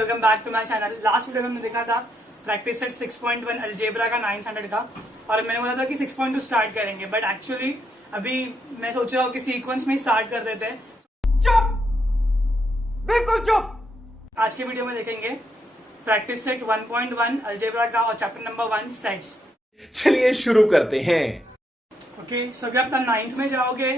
Welcome back to my channel. Last video में हमने देखा था प्रैक्टिस सेट 6.1 अलजेब्रा का 9 स्टैंडर्ड का, और मैंने बोला था कि 6.2 स्टार्ट करेंगे, बट एक्चुअली अभी मैं सोच रहा हूँ कि सीक्वेंस में ही स्टार्ट कर देते हैं। चुप, बिल्कुल चुप। आज के वीडियो में देखेंगे प्रैक्टिस सेट 1.1 अलजेब्रा का और चैप्टर नंबर 1 सेट्स। चलिए शुरू करते हैं। ओके, सो अभी आप 9th में जाओगे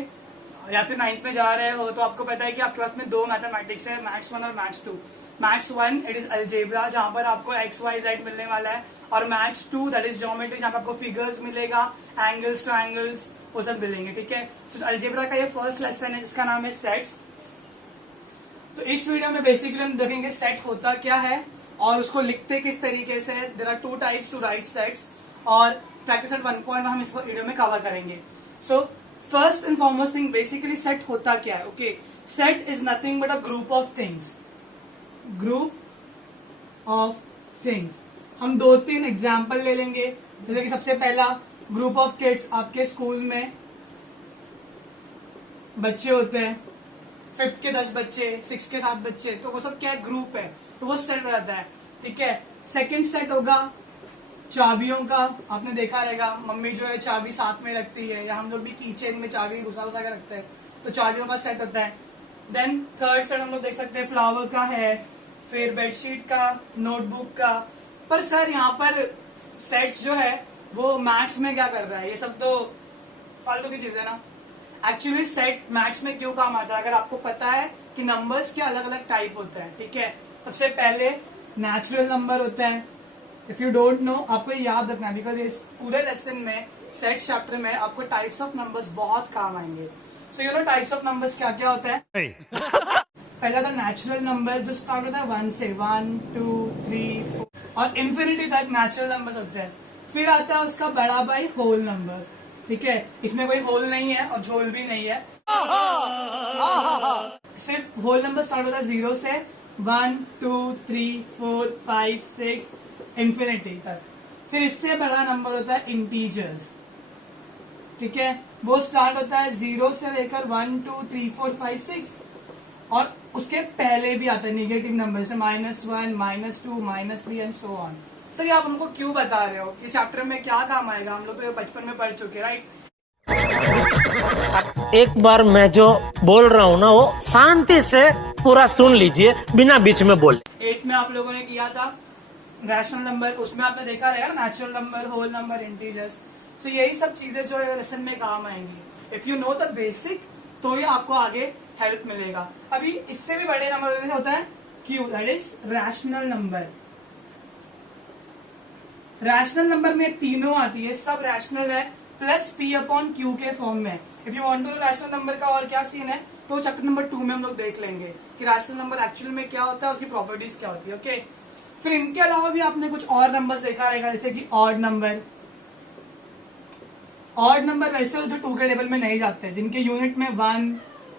या फिर 9th में जा रहे हो तो आपको पता है कि आपके पास में दो मैथमेटिक्स है, मैथ्स 1 और maths 2। Maths 1 it is algebra, जहां पर आपको एक्स वाई जेड मिलने वाला है, और मैथ्स 2 दैट इज ज्योमेट्री, जहां पर आपको फिगर्स मिलेगा, एंगल्स, ट्रायंगल्स, वो सब मिलेंगे। ठीक है, सो अलजेब्रा का ये फर्स्ट लेसन है जिसका नाम है सेट्स। तो इस वीडियो में बेसिकली हम देखेंगे सेट होता क्या है और उसको लिखते किस तरीके से। There are 2 types to write sets, और प्रैक्टिस सेट 1.1 हम इस वीडियो में कवर करेंगे। So first and foremost thing, basically set होता क्या है। Okay, set is nothing but a group of things. Group of things, हम 2-3 एग्जाम्पल ले लेंगे। जैसे कि सबसे पहला ग्रुप ऑफ किड्स, आपके स्कूल में बच्चे होते हैं, 5th के 10 बच्चे, 6th के 7 बच्चे, तो वो सब क्या है, ग्रुप है, तो वो सेट रहता है। ठीक है, सेकंड सेट होगा चाबियों का। आपने देखा रहेगा मम्मी जो है चाबी साथ में रखती है, या हम लोग भी कीचेन में चाबी घुसा घुसा के रखते हैं, तो चाबियों का सेट होता है। देन थर्ड सेट हम लोग देख सकते हैं फ्लावर का है, फिर बेडशीट का, नोटबुक का। पर सर यहाँ पर सेट्स जो है वो मैथ्स में क्या कर रहा है, ये सब तो फालतू की चीज है ना। एक्चुअली सेट मैथ्स में क्यों काम आता है, अगर आपको पता है कि नंबर्स के अलग अलग टाइप होते हैं। ठीक है, सबसे पहले नेचुरल नंबर होते हैं। इफ यू डोंट नो, आपको ये याद रखना है, बिकॉज इस पूरे लेसन में सेट चैप्टर में आपको टाइप्स ऑफ नंबर्स बहुत काम आएंगे। So you know types of numbers क्या क्या होता है। पहला था नेचुरल नंबर, जो स्टार्ट होता है 1 से, 1 2 3 4 और इन्फिनिटी तक नेचुरल नंबर्स होते हैं। फिर आता है उसका बड़ा भाई होल नंबर। ठीक है, इसमें कोई होल नहीं है और झोल भी नहीं है, सिर्फ होल नंबर स्टार्ट होता है 0 से 1 2 3 4 5 6 इन्फिनिटी तक। फिर इससे बड़ा नंबर होता है इंटीजर्स। ठीक है, वो स्टार्ट होता है 0 से लेकर 1 2 3 4 5 6, और उसके पहले भी आता है निगेटिव नंबर, जैसे -1 -2 -3 एंड सो ऑन। सर ये आप हमको क्यों बता रहे हो, ये चैप्टर में क्या काम आएगा, हम लोग तो ये बचपन में पढ़ चुके, राइट। एक बार मैं जो बोल रहा हूँ ना वो शांति से पूरा सुन लीजिए, बिना बीच में बोले। 8th में आप लोगों ने किया था रैशनल नंबर, उसमें आपने देखा रहेगा natural number, whole number, integers. तो यही सब चीजें जो है लेसन में काम आएंगी। If you know the basic, तो ये आपको आगे हेल्प मिलेगा। अभी इससे भी बड़े नंबर होता है Q, that is rational number. Rational number में तीनों आती है, सब रैशनल है, प्लस पी अपॉन क्यू के फॉर्म में। If you want to know rational number का और क्या सीन है, तो चैप्टर नंबर 2 में हम लोग देख लेंगे कि रैशनल नंबर एक्चुअल में क्या होता है, उसकी प्रॉपर्टीज क्या होती है। ओके, फिर इनके अलावा भी आपने कुछ और नंबर्स देखा रहेगा, जैसे कि ऑड नंबर। ऑड नंबर वैसे जो 2 के टेबल में नहीं जाते, जिनके यूनिट में 1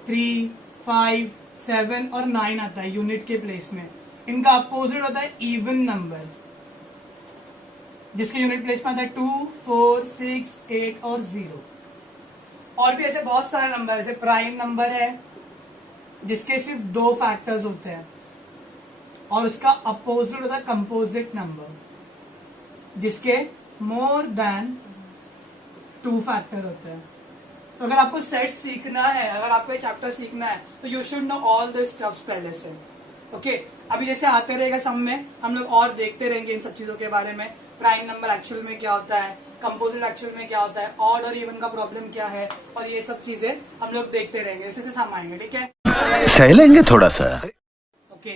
3 5 7 और 9 आता है यूनिट के प्लेस में। इनका अपोजिट होता है इवन नंबर, जिसके यूनिट प्लेस में आता है 2 4 6 8 और 0। और भी ऐसे बहुत सारे नंबर, जैसे प्राइम नंबर है जिसके सिर्फ 2 फैक्टर्स होते हैं, और उसका अपोजिट होता है कंपोजिट नंबर, जिसके मोर देन 2 फैक्टर होते हैं। तो अगर आपको सेट सीखना है, अगर आपको ये चैप्टर सीखना है, तो you should know all this stuffs पहले से। ओके, अभी जैसे आते रहेगा सब में, हम लोग और देखते रहेंगे इन सब चीजों के बारे में। प्राइम नंबर एक्चुअल में क्या होता है, कंपोजिट एक्चुअल में क्या होता है, ऑड और इवन का प्रॉब्लम क्या है, और ये सब चीजें हम लोग देखते रहेंगे, जैसे जैसे हम आएंगे। ठीक है, सह लेंगे थोड़ा सा। ओके,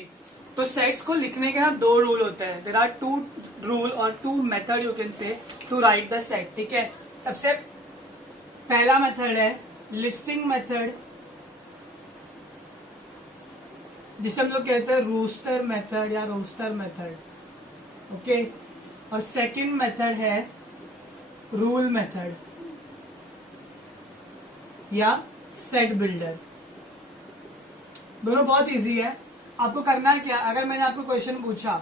तो सेट्स को लिखने के ना 2 रूल होते हैं। देयर आर 2 रूल और 2 method you can say to write the set. ठीक है, सबसे पहला मेथड है लिस्टिंग मेथड, जिसे हम लोग कहते हैं रूस्टर मेथड या रोस्टर मेथड। ओके, और सेकंड मेथड है रूल मेथड या सेट बिल्डर। दोनों बहुत इजी है। आपको करना है क्या, अगर मैंने आपको क्वेश्चन पूछा,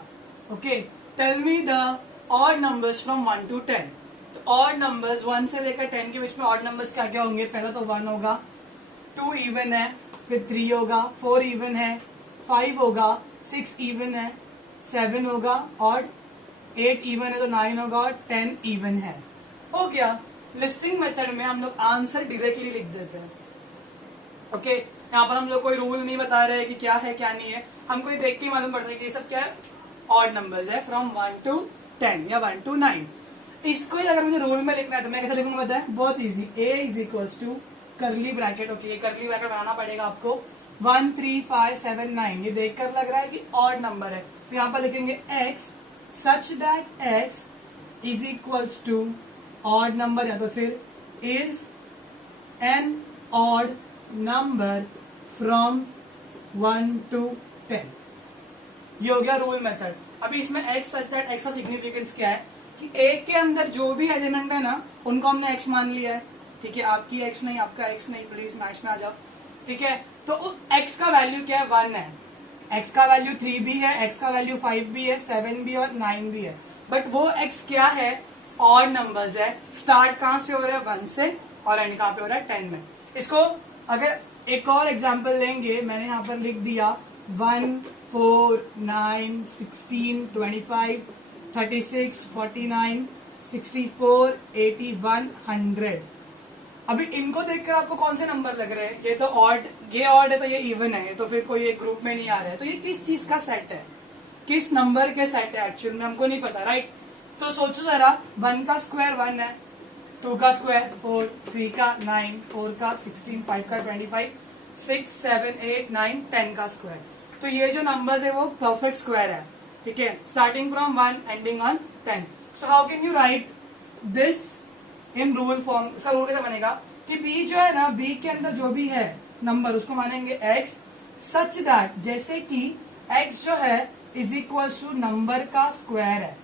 okay tell me the odd numbers from 1 to 10, तो ऑड नंबर्स 1 से लेकर 10 के बीच में ऑड नंबर्स क्या क्या होंगे। पहला तो 1 होगा, 2 इवन है, फिर 3 होगा, 4 इवन है, 5 होगा, 6 इवन है, 7 होगा, ऑड 8 इवन है तो 9 होगा, और 10 इवन है। हो गया। लिस्टिंग मेथड में हम लोग आंसर डायरेक्टली लिख देते हैं। ओके, यहाँ पर हम लोग कोई रूल नहीं बता रहे कि क्या है क्या नहीं है, हमको ये देख के ही मालूम पड़ता है कि ये सब क्या है, ऑड नंबर्स है फ्रॉम 1 to 10 या 1 to 9। इसको ही अगर मुझे रूल में लिखना है तो मैं कैसे लिखूंगा पता है, बहुत easy. a is equals to curly bracket, okay, curly bracket बनाना पड़ेगा आपको, 1 3 5 7 9, ये देखकर लग रहा है कि ऑड नंबर है, तो यहाँ पर लिखेंगे x such that x is equals to odd number, या तो फिर is an odd number from 1 to 10। ये हो गया रूल मेथड। अभी इसमें x सच दैट x का सिग्निफिकेंस क्या है कि एक के अंदर जो भी एलिमेंट है ना उनको हमने x मान लिया है, ठीक है, आपकी x नहीं, आपका x नहीं, प्लीज मैथ्स में आ जाओ, ठीक है। तो x का वैल्यू क्या है, 1 है, x का वैल्यू 3 भी है, x का वैल्यू 5 भी है, 7 भी और 9 भी है, बट वो x क्या है, ऑड नंबर्स है। स्टार्ट कहां से हो रहा है, 1 से, और एंड कहां पे हो रहा है, 10 में। इसको अगर एक और एग्जांपल लेंगे, मैंने यहाँ पर लिख दिया 1 4 9 16 25 36 49 64 81 100। अभी इनको देखकर आपको कौन से नंबर लग रहे हैं, ये तो ऑड, ये ऑड है तो ये इवन है, तो फिर कोई एक ग्रुप में नहीं आ रहा है, तो ये किस चीज का सेट है, किस नंबर के सेट है, एक्चुअल में हमको नहीं पता, राइट। तो सोचो जरा, 1 का स्क्वायर 1 है, 2 का स्क्वायर 4, 3 का 9, 4 का 16, 5 का 25, 6 7 8 9 10 का स्क्वायर। तो ये जो नंबर्स है वो परफेक्ट स्क्वायर है, ठीक है, starting from 1 ending on 10। So how can you right this in rule form. इसका रूल कैसा बनेगा कि b जो है ना, b के अंदर जो भी है नंबर उसको मानेंगे x सच दैट, जैसे कि x जो है इज इक्वल टू नंबर का स्क्वायर है,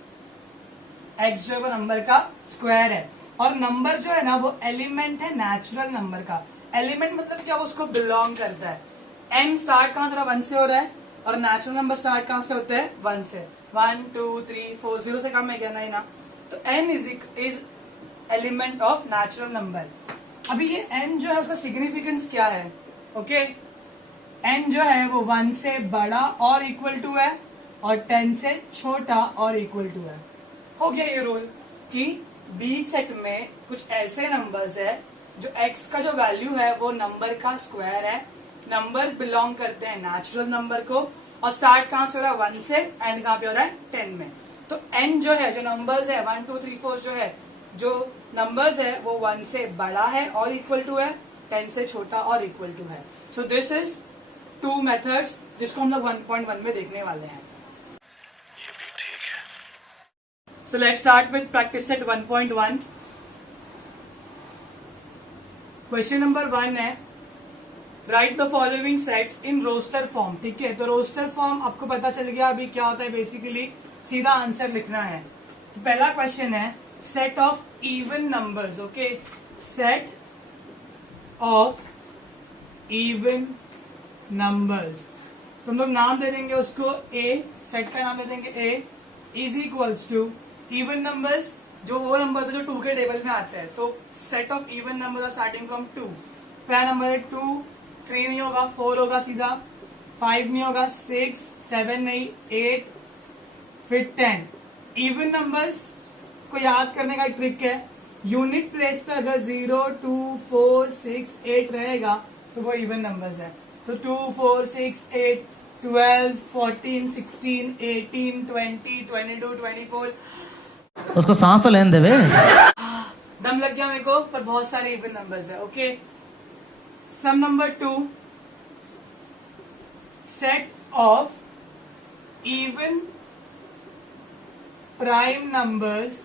x जो है वो नंबर का स्क्वायर है, और नंबर जो है ना वो एलिमेंट है नेचुरल नंबर का। एलिमेंट मतलब क्या, वो उसको बिलोंग करता है। n स्टार्ट कहां से हो रहा है, 1 से हो रहा है, और नेचुरल नंबर स्टार्ट कहां से होते हैं, 1 से। 1 2 3 4 0 से कम है क्या, नहीं ना, तो n is element of natural number. अभी ये n जो है उसका सिग्निफिकेंस क्या है, ओके, n जो है वो 1 से बड़ा और इक्वल टू है, और 10 से छोटा और इक्वल टू है। हो गया ये रूल कि बी सेट में कुछ ऐसे नंबर्स है जो x का जो वैल्यू है वो नंबर का स्क्वायर है, नंबर बिलोंग करते हैं नेचुरल नंबर को, और स्टार्ट कहां से हो रहा है, 1 से, एंड कहां पे हो रहा है, 10 में। तो n जो है, जो नंबर्स है 1 2 3 4 जो है, जो नंबर्स है वो 1 से बड़ा है और इक्वल टू है, 10 से छोटा और इक्वल टू है। सो दिस इज 2 मेथड्स जिसको हम लोग 1.1 में देखने वाले हैं। So let's start with practice set 1.1. Question number 1 है, write the following sets in roster form, ठीक है। तो रोस्टर फॉर्म आपको पता चल गया अभी क्या होता है, बेसिकली सीधा आंसर लिखना है। तो पहला क्वेश्चन है set of even numbers, okay, set of even numbers. तो हम लोग नाम दे देंगे उसको A, सेट का नाम दे देंगे A is equals to even numbers, जो वो नंबर था जो 2 के टेबल में आता है, तो set of even number starting from 2। पहला नंबर है 2, 3 नहीं होगा, 4 होगा सीधा, 5 नहीं होगा, 6 7 नहीं, 8 फिर 10। इवन नंबर्स को याद करने का एक ट्रिक है, यूनिट प्लेस पे अगर 0 2 4 6 8 रहेगा तो वो इवन नंबर्स है। तो 2 4 6 8 12 14 16 18 20 22 24। उसको सांस तो लेने देवे। दम लग गया मेरे को, पर बहुत सारे इवन नंबर्स है, okay. Some number 2, set of even prime numbers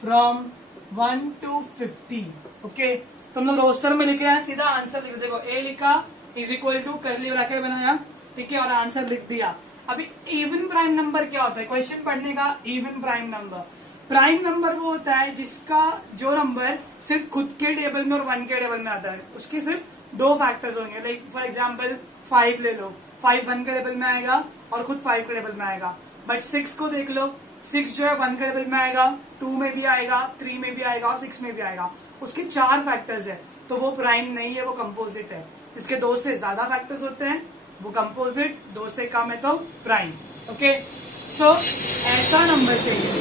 from 1 to 50, okay. तो हम लोग रोस्टर में लिख रहे हैं, सीधा आंसर लिख, देखो A लिखा is equal to curly bracket बनाया, ठीक है, और आंसर लिख दिया। अभी इवन प्राइम नंबर क्या होता है, क्वेश्चन पढ़ने का। Even prime number, prime number वो होता है जिसका जो नंबर सिर्फ खुद के टेबल में और 1 के टेबल में आता है, उसकी सिर्फ 2 फैक्टर्स होंगे। लाइक फॉर एग्जांपल 5 ले लो, 5 1 के टेबल में आएगा और खुद 5 के टेबल में आएगा। बट 6 को देख लो, 6 जो है 1 के टेबल में आएगा, 2 में भी आएगा, 3 में भी आएगा और 6 में भी आएगा। उसके 4 फैक्टर्स है, तो वो प्राइम नहीं है, वो कंपोजिट है। जिसके 2 से ज्यादा फैक्टर्स होते हैं वो कंपोजिट, 2 से कम है तो प्राइम। ओके, सो ऐसा नंबर चाहिए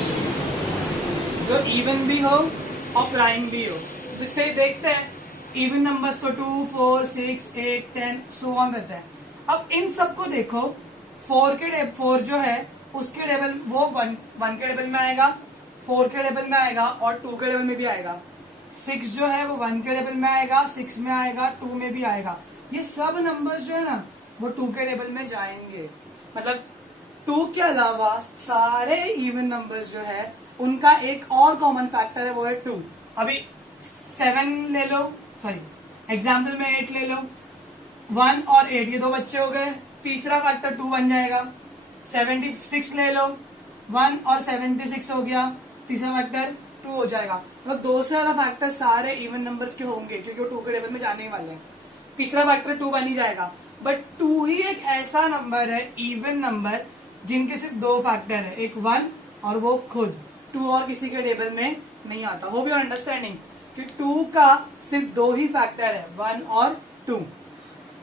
जो इवन भी हो और प्राइम भी हो। तो इससे देखते हैं इवन नंबर्स को 2, 4, 6, 8, 10 सो ऑन रहता है। अब इन सबको देखो, 4 जो है उसके टेबल वो 1 के टेबल में आएगा, 4 के टेबल में आएगा और 2 के टेबल में भी आएगा। 6 जो है वो 1 के टेबल में आएगा, 6 में आएगा, 2 में भी आएगा। ये सब नंबर्स जो है ना वो 2 के टेबल में जाएंगे। मतलब 2 के अलावा सारे इवन नंबर्स जो है उनका एक और कॉमन फैक्टर है, वो है 2। अभी 7 ले लो, सॉरी एग्जाम्पल में 8 ले लो, 1 और 8 ये 2 बच्चे हो गए, तीसरा फैक्टर 2 बन जाएगा। 76 ले लो, 1 और 76 हो गया, तीसरा फैक्टर 2 हो जाएगा। मतलब 2 से ज्यादा फैक्टर सारे इवन नंबर्स के होंगे क्योंकि वो 2 के टेबल में जाने ही वाले हैं। तीसरा फैक्टर 2 बन ही जाएगा। बट 2 ही एक ऐसा नंबर है, इवन नंबर, जिनके सिर्फ 2 फैक्टर है, एक 1 और वो खुद। 2 और किसी के टेबल में नहीं आता। होप यू अंडरस्टैंडिंग कि 2 का सिर्फ 2 ही फैक्टर है, 1 और 2।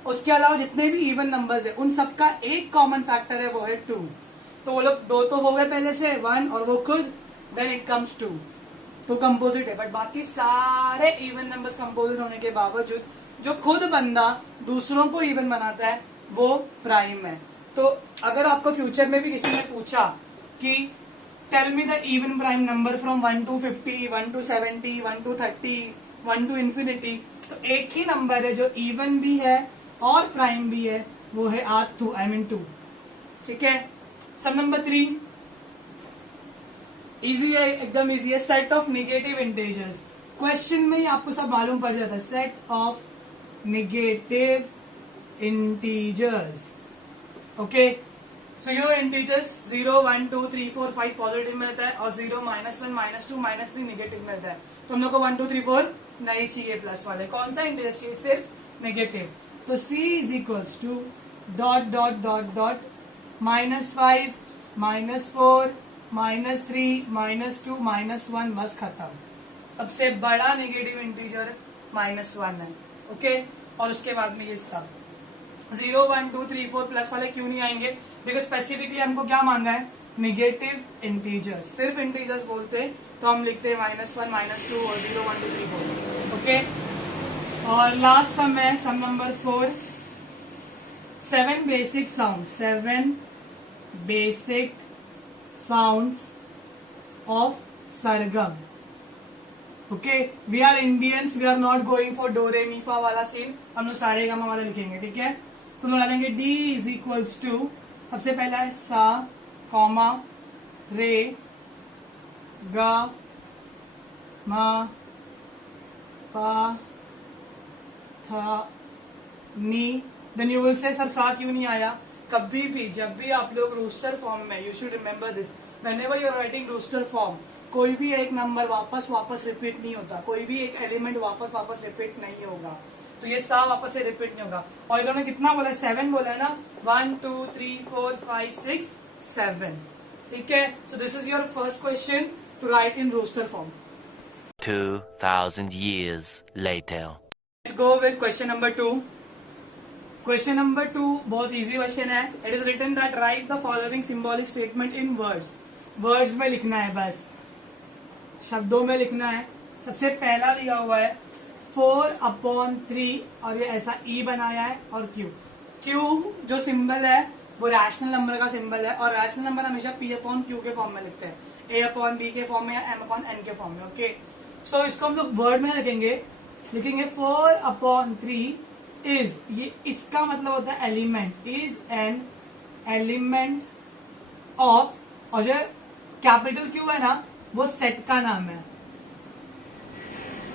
उसके अलावा जितने भी इवन नंबर्स है उन सबका एक कॉमन फैक्टर है, वो है 2। तो वो लोग 2 तो हो गए पहले से, 1 और वो खुद, देन इट कम्स 2, तो कंपोजिट है। बट बाकी सारे इवन नंबर्स कंपोजिट होने के बावजूद जो खुद बंदा दूसरों को इवन बनाता है वो प्राइम है। तो अगर आपको फ्यूचर में भी किसी ने पूछा कि tell me the even prime number from 1 to 50, 1 to 70, 1 to 30, 1 to infinity, तो एक ही नंबर है जो इवन भी है और प्राइम भी है, वो है R2, I mean 2। ठीक है। सम नंबर 3 इजी है, एकदम इजी है। Set of negative integers. Question में ही आपको सब मालूम पड़ जाता है। Set of negative integers, okay. So your integers 0, 1, 2, 3, 4, 5 positive में रहता है और 0, -1, -2, -3 निगेटिव में रहता है। तो हम लोग को 1, 2, 3, 4 नहीं चाहिए प्लस वाले। कौन सा इंटीजर चाहिए? सिर्फ नेगेटिव। तो C is equals to dot dot dot dot -5, -4, -3, -2, -1, बस खत्म। सबसे बड़ा नेगेटिव इंटीजर -1 है, ओके। और उसके बाद में ये सब 0, 1, 2, 3, 4 प्लस वाले क्यों नहीं आएंगे? बिकॉज स्पेसिफिकली हमको क्या मांगा है? Negative integers. सिर्फ इंटीजर्स बोलते तो हम लिखते -1, -2 और 0, 1, 2, 3, 4, ओके। और लास्ट सम है sum number 4। 7 basic sound, 7 basic sounds of sargam, okay. We are Indians, we are not going for do re mi फा वाला सीन, हम लोग सारे गामा वाला लिखेंगे, ठीक है। तो हम लोग डालेंगे D इज इक्वल्स टू, सबसे पहला है सा, कॉमा, रे, गा, मा, पा, था, नी। Then you will say sir सा क्यों नहीं आया? कभी भी जब भी आप लोग रोस्टर फॉर्म में, you should remember this, whenever you are writing roster form, कोई भी एक नंबर वापस रिपीट नहीं होता, कोई भी एक एलिमेंट वापस रिपीट नहीं होगा। तो ये सा वापस से रिपीट नहीं होगा। और इन्होंने कितना बोला? 7 बोला है ना, 1, 2, 3, 4, 5, 6, 7, ठीक है। So this is your first question to write in roster form. 2000 years later. Let's go with question number 2. Question number 2 बहुत इजी क्वेश्चन है। It is written that write the following symbolic statement in words. Words में लिखना है, बस शब्दों में लिखना है। सबसे पहला लिया हुआ है 4/3 और ये ऐसा E बनाया है और Q जो सिंबल है वो रैशनल नंबर का सिंबल है और रैशनल नंबर हमेशा P/Q के फॉर्म में लिखते हैं, A/B के फॉर्म में या M/N के फॉर्म में, ओके। सो इसको हम लोग वर्ड में लिखेंगे 4/3 इज, ये इसका मतलब होता है element, is an element of, और जो कैपिटल Q है ना वो सेट का नाम है।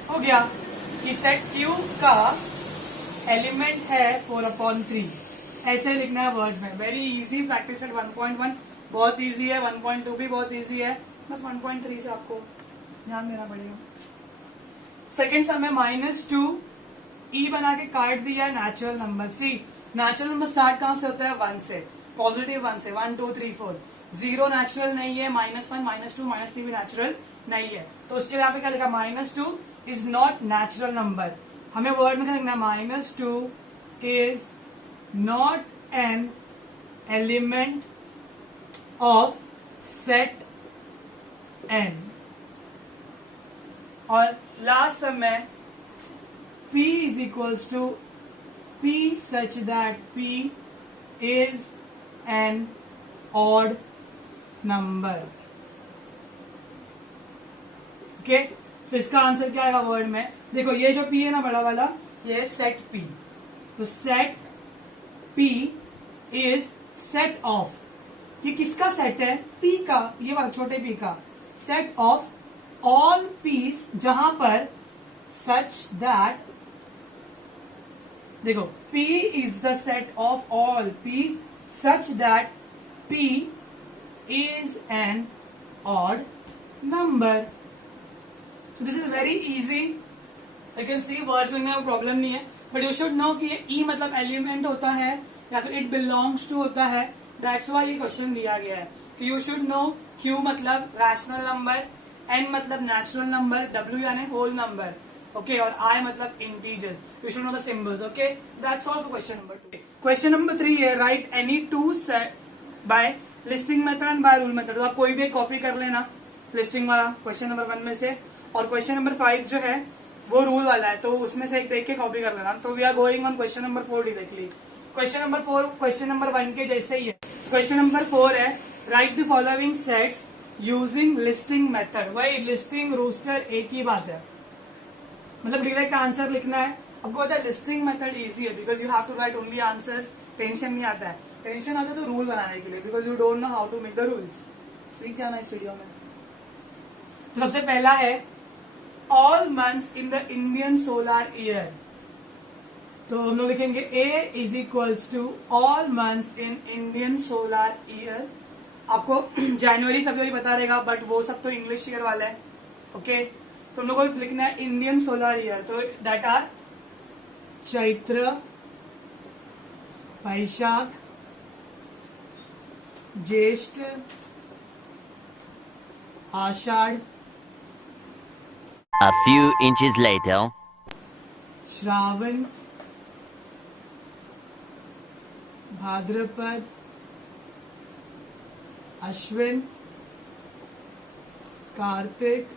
हो गया कि सेट Q का एलिमेंट है 4/3, ऐसे लिखना है वर्ड्स में। वेरी इजी, प्रैक्टिस एट 1.1 बहुत इजी है, 1.2 भी बहुत इजी है, बस 1.3 से आपको ध्यान देना पड़ेगा। सेकेंड सम है -2, E बना के काट दिया है natural number. See natural number start कहां से होता है? 1 से, पॉजिटिव 1 से, 1, 2, 3, 4। 0 नेचुरल नहीं है, -1, -2, -3 भी नेचुरल नहीं है। तो उसके लिए यहाँ पे क्या लिखा? -2 इज नॉट नेचुरल नंबर। हमें वर्ड में क्या लिखना है? -2 is not an element of set N. और लास्ट सम में P is equals to P such that P is an odd number. Okay, तो इसका आंसर क्या आएगा वर्ड में? देखो ये जो P है ना बड़ा वाला, ये सेट P। तो set P is set of, ये किसका सेट है? P का, ये वाला छोटे P का सेट ऑफ ऑल P's, जहां पर सच दैट, देखो P is the set of all P's such that P is an odd number. So this is very easy. You can see words लिखने में प्रॉब्लम नहीं है, but you should know कि ये E मतलब element होता है या फिर it belongs to होता है। That's why ये क्वेश्चन दिया गया है कि you should know Q मतलब रैशनल नंबर, N मतलब नेचुरल नंबर, W यानी होल नंबर, ओके, और I मतलब integer. You should know the symbols, okay? That's all for question number 2. Question number 3 है, write any two set by listing method and by rule method। तो आप कोई भी copy कर लेना लिस्टिंग वाला क्वेश्चन नंबर 1 में से, और क्वेश्चन नंबर 5 जो है वो रूल वाला है, तो उसमें से एक देख के कॉपी कर लेना। तो we are going on question number 4 directly. Question number 4 question number 1 के जैसे ही है। क्वेश्चन नंबर 4 है, write the following sets using listing method. वही लिस्टिंग रूस्टर एक ही बात है, मतलब डायरेक्ट आंसर लिखना है। आपको पता है लिस्टिंग मेथड इजी है because you have to write only answers, tension नहीं आता है। टेंशन आता है तो रूल बनाने के लिए, because you don't know how to make the rules. सीख जाना इस वीडियो में। तो सबसे पहला है all months in the Indian solar year. तो हम लोग लिखेंगे A is equals to all months in Indian solar year. आपको जनवरी फरवरी पता रहेगा, बट वो सब तो इंग्लिश ईयर वाला है, ओके। तो हम लोग को लिखना है इंडियन सोलर ईयर, तो दैट आर चैत्र, वैशाख, ज्येष्ठ, आषाढ़, A few inches later. Shravan, Bhadrapad, Ashwin, Kartik,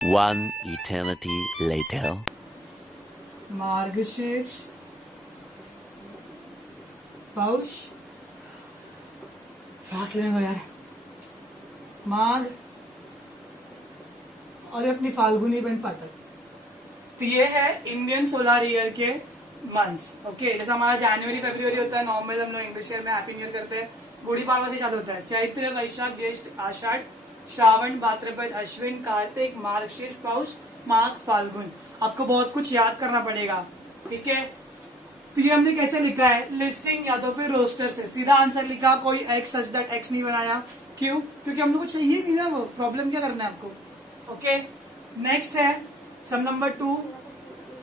One eternity later. मार्गशीर्ष, पौष, सांस लेने दो यार, माघ, और ये अपनी फाल्गुनी बन फाटक। तो ये है इंडियन सोलर ईयर के मंथ्स, ओके। जैसा हमारा जनवरी फरवरी होता है नॉर्मल, हम लोग इंग्लिश ईयर में हैप्पी न्यू ईयर करते हैं, गुड़ी पाड़वा से चालू होता है। चैत्र, वैशाख, ज्येष्ठ, आषाढ़, श्रावण, भाद्रपद, अश्विन, कार्तिक, मार्गशीर्ष, पौष, माघ, फाल्गुन। आपको बहुत कुछ याद करना पड़ेगा, ठीक है। तो ये हमने कैसे लिखा है? लिस्टिंग या तो फिर रोस्टर से। सीधा आंसर लिखा, कोई एक्स सच दैट एक्स नहीं बनाया। क्यों? क्योंकि हम लोग को चाहिए नहीं ना वो। प्रॉब्लम क्या करना है आपको, ओके। नेक्स्ट है सम नंबर 2,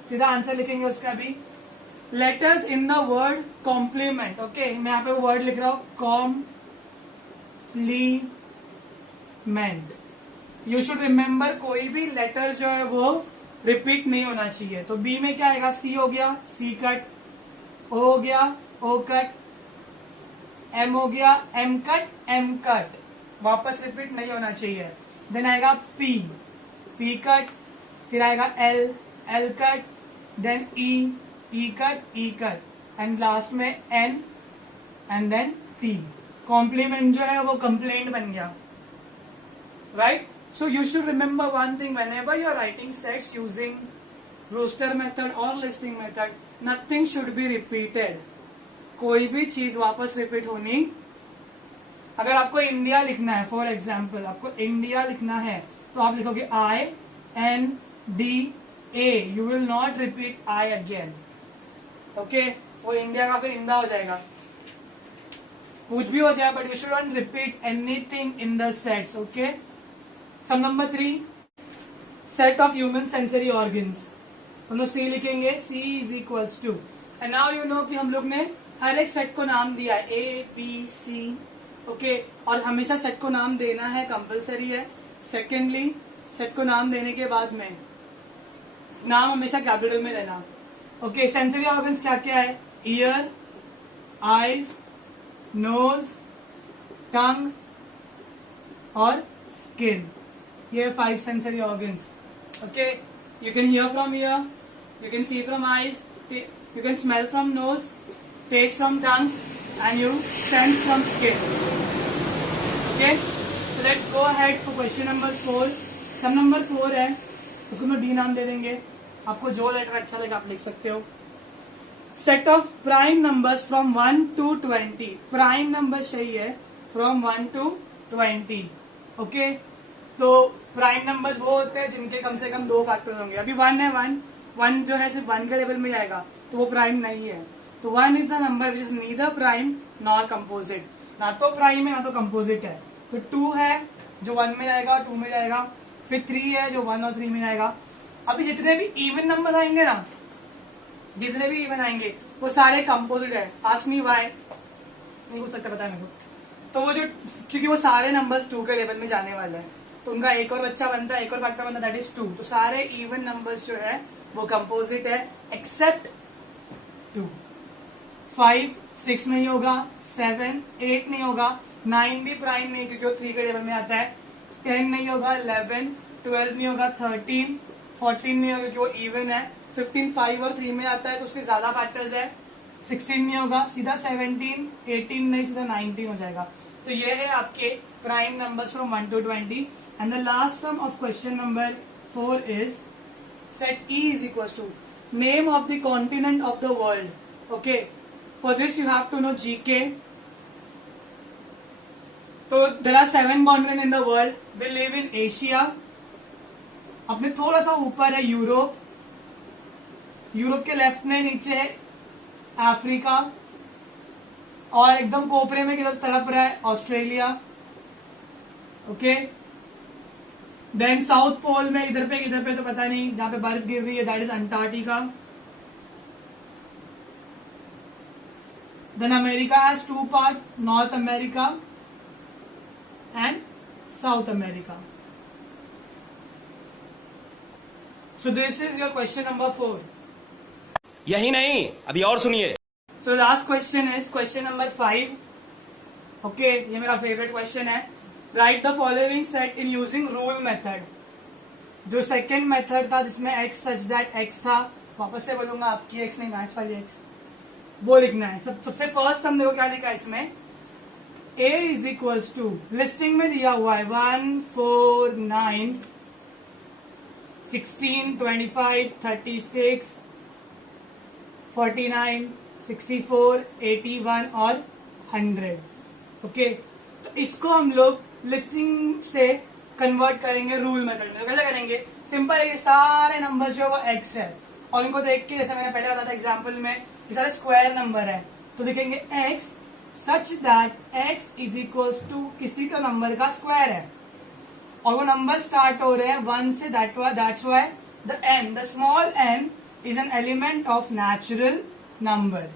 सीधा आंसर लिखेंगे उसका भी। Letters in the word complement, okay. मैं यहाँ पे वर्ड लिख रहा हूं, कॉम्प्लीमेंट। यू शुड रिमेम्बर कोई भी लेटर जो है वो रिपीट नहीं होना चाहिए। तो बी में क्या आएगा? सी हो गया, सी कट। ओ हो गया, ओ कट। एम हो गया, एम कट, एम कट। वापस रिपीट नहीं होना चाहिए। देन आएगा पी, पी कट। फिर आएगा L, L cut. Then E, E cut, E cut. And last में N and then T. Complement जो है वो कंप्लेंट बन गया, right. So you should remember one thing, whenever you are writing sets using roster method or listing method, nothing should be repeated. कोई भी चीज वापस रिपीट होनी। अगर आपको इंडिया लिखना है, फॉर एग्जाम्पल आपको इंडिया लिखना है, तो आप लिखोगे INDA। You will not repeat I again, okay. वो इंडिया का फिर इंदा हो जाएगा, कुछ भी हो जाए, but you should not repeat anything in the sets, okay. Some number 3, set of human sensory organs. हम लोग सी लिखेंगे, C is equals to, and now you know कि हम लोग ने हर एक सेट को नाम दिया है, ए बी सी, ओके। और हमेशा सेट को नाम देना है, कंपलसरी है। सेकेंडली, सेट को नाम देने के बाद में नाम हमेशा कैपिटल में देना, ओके। सेंसरी ऑर्गन्स क्या क्या है? ईयर, आईज, नोज, टंग और स्किन. ये 5 sensory organs. Okay, you can hear from year, you can see from eyes, you can smell from nose, taste from tongues, and you sense from skin. Okay, so let's go ahead for question number 4. Sum number 4 है, उसको मैं D नाम दे देंगे. आपको जो letter अच्छा लगे आप लिख सकते हो. Set of prime numbers from 1 to 20. Prime numbers चाहिए from 1 to 20. Okay, तो प्राइम नंबर्स वो होते हैं जिनके कम से कम 2 फैक्टर्स होंगे. अभी 1 है, 1 जो है सिर्फ 1 के लेवल में जाएगा तो वो प्राइम नहीं है. तो 1 is the number which is neither prime nor composite. ना तो प्राइम है ना तो कंपोजिट है. तो 2 है जो 1 में जाएगा, 2 में जाएगा. फिर 3 है जो 1 और 3 में जाएगा. अभी जितने भी इवन नंबर आएंगे ना, जितने भी इवन आएंगे वो सारे कंपोजिट है. आस्क मी व्हाई, नहीं पूछ सकता, पता है मेरे को. तो वो जो, क्योंकि वो सारे नंबर्स 2 के लेवल में जाने वाले हैं तो उनका एक और बच्चा बनता है, एक और फैक्टर बनता है, दैट इज 2. तो सारे इवन नंबर्स जो है वो कंपोजिट है एक्सेप्ट 2. 5 6 नहीं होगा, 7 8 नहीं होगा, 9 भी प्राइम नहीं क्योंकि वो 3 के लेवल में आता है. 10 नहीं होगा, 11 12 नहीं होगा, 13 14 नहीं होगा क्योंकि वो इवन है. 15 5 और 3 में आता है तो उसके ज्यादा फैक्टर्स है. 16 नहीं होगा, सीधा 17 18 नहीं, सीधा 19 हो जाएगा. तो ये है आपके prime numbers from 1 to 20. And the last sum of question number 4 is set E is equals to name of the continent of the world. Okay, for this you have to know GK. So there are 7 continents in the world. We live in Asia. अपने थोड़ा सा ऊपर है Europe, Europe के left में नीचे है Africa, और एकदम कोपरे में किधर तड़प रहा है Australia. Okay, then south pole में इधर पे तो पता नहीं, जहां पे बर्फ गिर रही है that is Antarctica. Then America has 2 part, North America and South America. So this is your question number 4. यही नहीं, अभी और सुनिए. So last question is question number 5. Okay, ये मेरा फेवरेट क्वेश्चन है. Write the following set in using rule method. जो second method था जिसमें x सच दैट x था, वापस से बोलूंगा आपकी x नहीं, मैथ्स वाली x, वो लिखना है. सबसे फर्स्ट सम देखो क्या लिखा है इसमें. a is equals to, listing में दिया हुआ है 1 4 9 16 25 36 49 64 81 और 100. ओके, तो इसको हम लोग लिस्टिंग से कन्वर्ट करेंगे रूल मेथड में. कैसे करेंगे? सिंपल है, ये सारे नंबर जो है वो x है और इनको देख के, जैसे मैंने पहले बताया था एग्जांपल में, ये सारे स्क्वायर नंबर है तो लिखेंगे x such that x is equals to किसी का नंबर का स्क्वायर है और वो नंबर स्टार्ट हो रहे हैं 1 से. That's why the n, the small n is an element of natural number.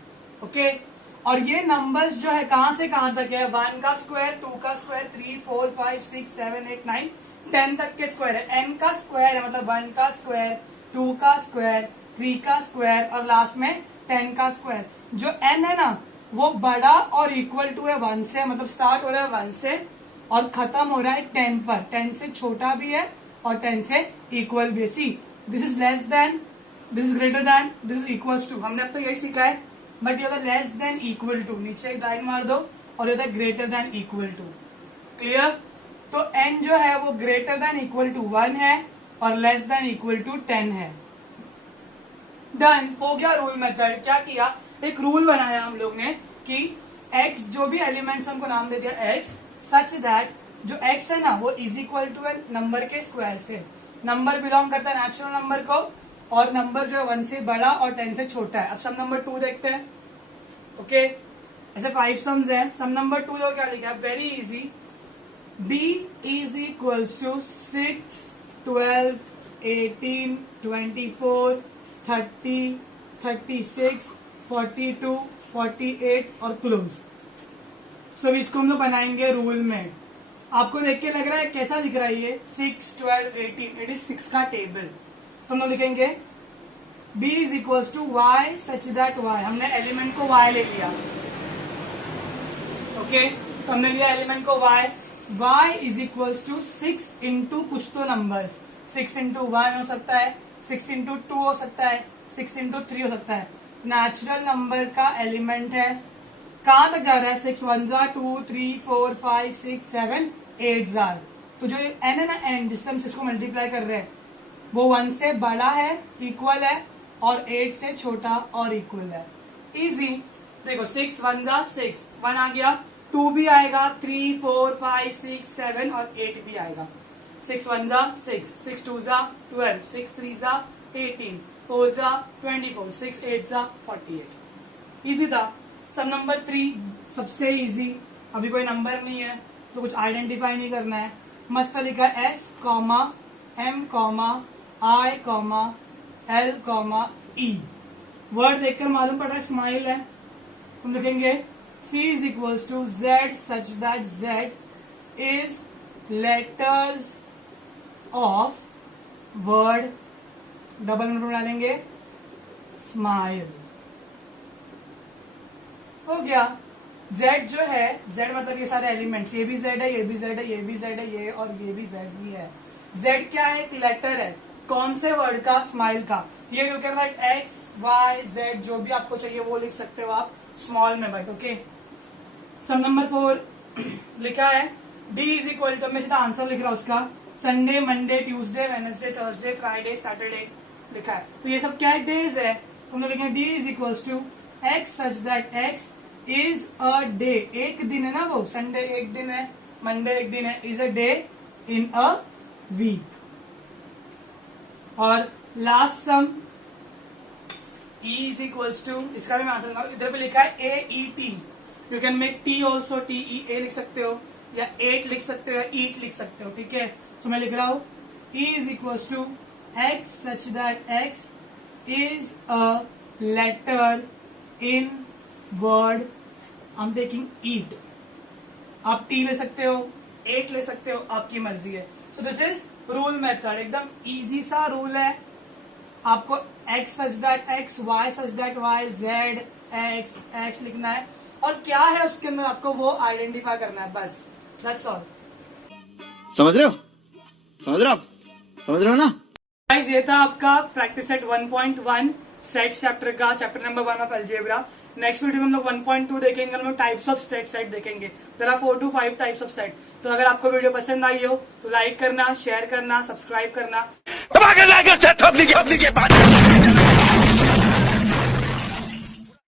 Okay, और ये नंबर्स जो है कहां से कहां तक है? 1 का स्क्वायर, 2 का स्क्वायर, 3 4 5 6 7 8 9 10 तक के स्क्वायर है. n का स्क्वायर है मतलब 1 का स्क्वायर, 2 का स्क्वायर, 3 का स्क्वायर और लास्ट में 10 का स्क्वायर. जो n है ना वो बड़ा और इक्वल टू है 1 से, मतलब स्टार्ट हो रहा है 1 से और खत्म हो रहा है 10 पर. 10 से छोटा भी है और 10 से इक्वल भी है. C, this is less than, this is greater than, this is equals to. हमने अब तो यही सीखा है. बट ये होता है लेस देन इक्वल टू, नीचे एक लाइन मार दो, और ये होता है greater than equal to. Clear? तो n जो है वो ग्रेटर देन इक्वल टू 1 है और लेस देन इक्वल टू 10 है. डन, हो गया रूल मेथड. क्या किया? एक रूल बनाया हम लोग ने कि x जो भी एलिमेंट्स, हमको नाम दे दिया x सच दैट जो x है ना वो इज इक्वल टू है नंबर के स्क्वायर से. नंबर बिलोंग करता है नेचुरल नंबर को और नंबर जो है 1 से बड़ा और 10 से छोटा है. अब सम नंबर 2 देखते हैं. ओके, ऐसे 5 सम्स है. सम नंबर 2 देखो क्या लिखा है, very easy. b is equals to 6 12 18 24 30 36 42 48 और क्लोज. सो इसको हम लोग बनाएंगे रूल में. आपको देख के लग रहा है कैसा लिख रहा है ये? 6 12 18, इट इज 6 का टेबल. तो हम लोग लिखेंगे b is equals to y such that y, हमने एलिमेंट को y ले लिया. ओके, तो हमने लिया एलिमेंट को y is equals to 6 into कुछ तो नंबर्स, 6 इंटू 1 हो सकता है, 6 इंटू 2 हो सकता है, 6 इंटू 3 हो सकता है। नेचुरल नंबर का एलिमेंट है, कहां तक जा रहा है? 6 1 जा 2 3 4 5 6 7 8 जार। तो जो n है ना, n जिससे हम 6 को मल्टीप्लाई कर रहे हैं वो 1 से बड़ा है, इक्वल है, और 8 से छोटा और इक्वल है। इजी। देखो 6 1 जा 6, 1 आ गया, 2 भी आएगा, 3 4 5 6 7 और 8 भी आएगा। 6 1 जा 6, 6 2 जा 12, 6 3 जा 18, 4 जा 24, 6 8 जा 48। इजी था। सब नंबर 3 सबसे इजी। अभी कोई नंबर नहीं है तो कुछ आइडेंटिफाई नहीं करना है। मस्त लिखा S, M, I, L, E। Word देखकर मालूम पड़ रहा है स्माइल है। हम लिखेंगे C is equals to Z such that Z is letters of word, double note डालेंगे स्माइल। हो गया। Z जो है, Z मतलब ये सारे एलिमेंट्स, ये भी Z है, ये भी Z है, ये भी Z है, ये और ये भी Z भी है। Z क्या है? एक लेटर है। कौन से वर्ड का? स्माइल का। ये you can write X, Y, Z, जो भी आपको चाहिए वो लिख सकते हो आप स्मॉल में भाई। ओके। सम नंबर 4 लिखा है D इज इक्वल टू, मैं सीधा आंसर लिख रहा हूं उसका, Sunday, Monday, Tuesday, Wednesday, Thursday, Friday, Saturday लिखा है। तो ये सब क्या है? डेज है। तो हमने लिखा D is equal to X such that X is a day. एक दिन है ना वो, संडे एक दिन है, मंडे एक दिन है, is a day in a week. और last sum E is equals to, इसका भी मैं आंसर दूंगा, इधर पे लिखा है AET। You can make T also, TEA लिख सकते हो, या 8 लिख सकते हो, या ईट लिख सकते हो। ठीक है। तो मैं लिख रहा हूं E is equals to X such that X is a letter in word, I am taking it. आप T ले सकते हो, 8 ले सकते हो, आपकी मर्जी है। So this is rule method, एकदम इजी सा रूल है। आपको X such that X, Y such that Y, Z X लिखना है, और क्या है उसके अंदर आपको वो आइडेंटिफाई करना है, बस। That's all. समझ रहे हो? समझ रहे हो आप? समझ रहे हो ना? गाइस, ये था आपका प्रैक्टिस सेट 1.1 सेट्स चैप्टर का, chapter number 1 of algebra. Next video में हम लोग 1.2 देखेंगे, हम लोग टाइप्स ऑफ सेट देखेंगे। There are 4 to 5 types of set. तो अगर आपको वीडियो पसंद आई हो तो लाइक करना, शेयर करना, सब्सक्राइब करना।